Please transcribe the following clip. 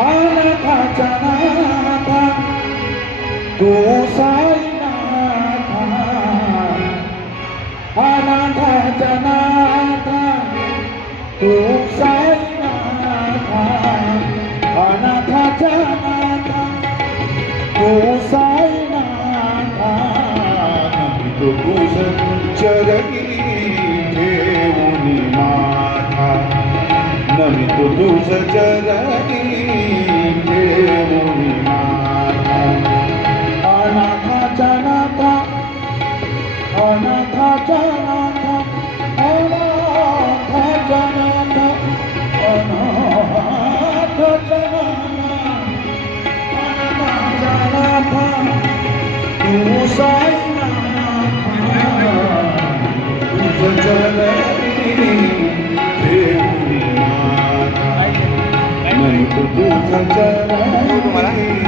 अनाथाचा नाथा तू साईनाथा अनाथाचा नाथा तू साईनाथा अनाथाचा नाथा तू साईनाथा तो तुझ चरणी ठेवून माथा नमी तो तुझ चरणी ठेवून माथा अनाथाचा नाथा अनाथाचा नाथा अनाथाचा नाथा अनाथाचा नाथा तू साईनाथा तुझ चरणी ठेवून माथा नमी तो तुझ चरणी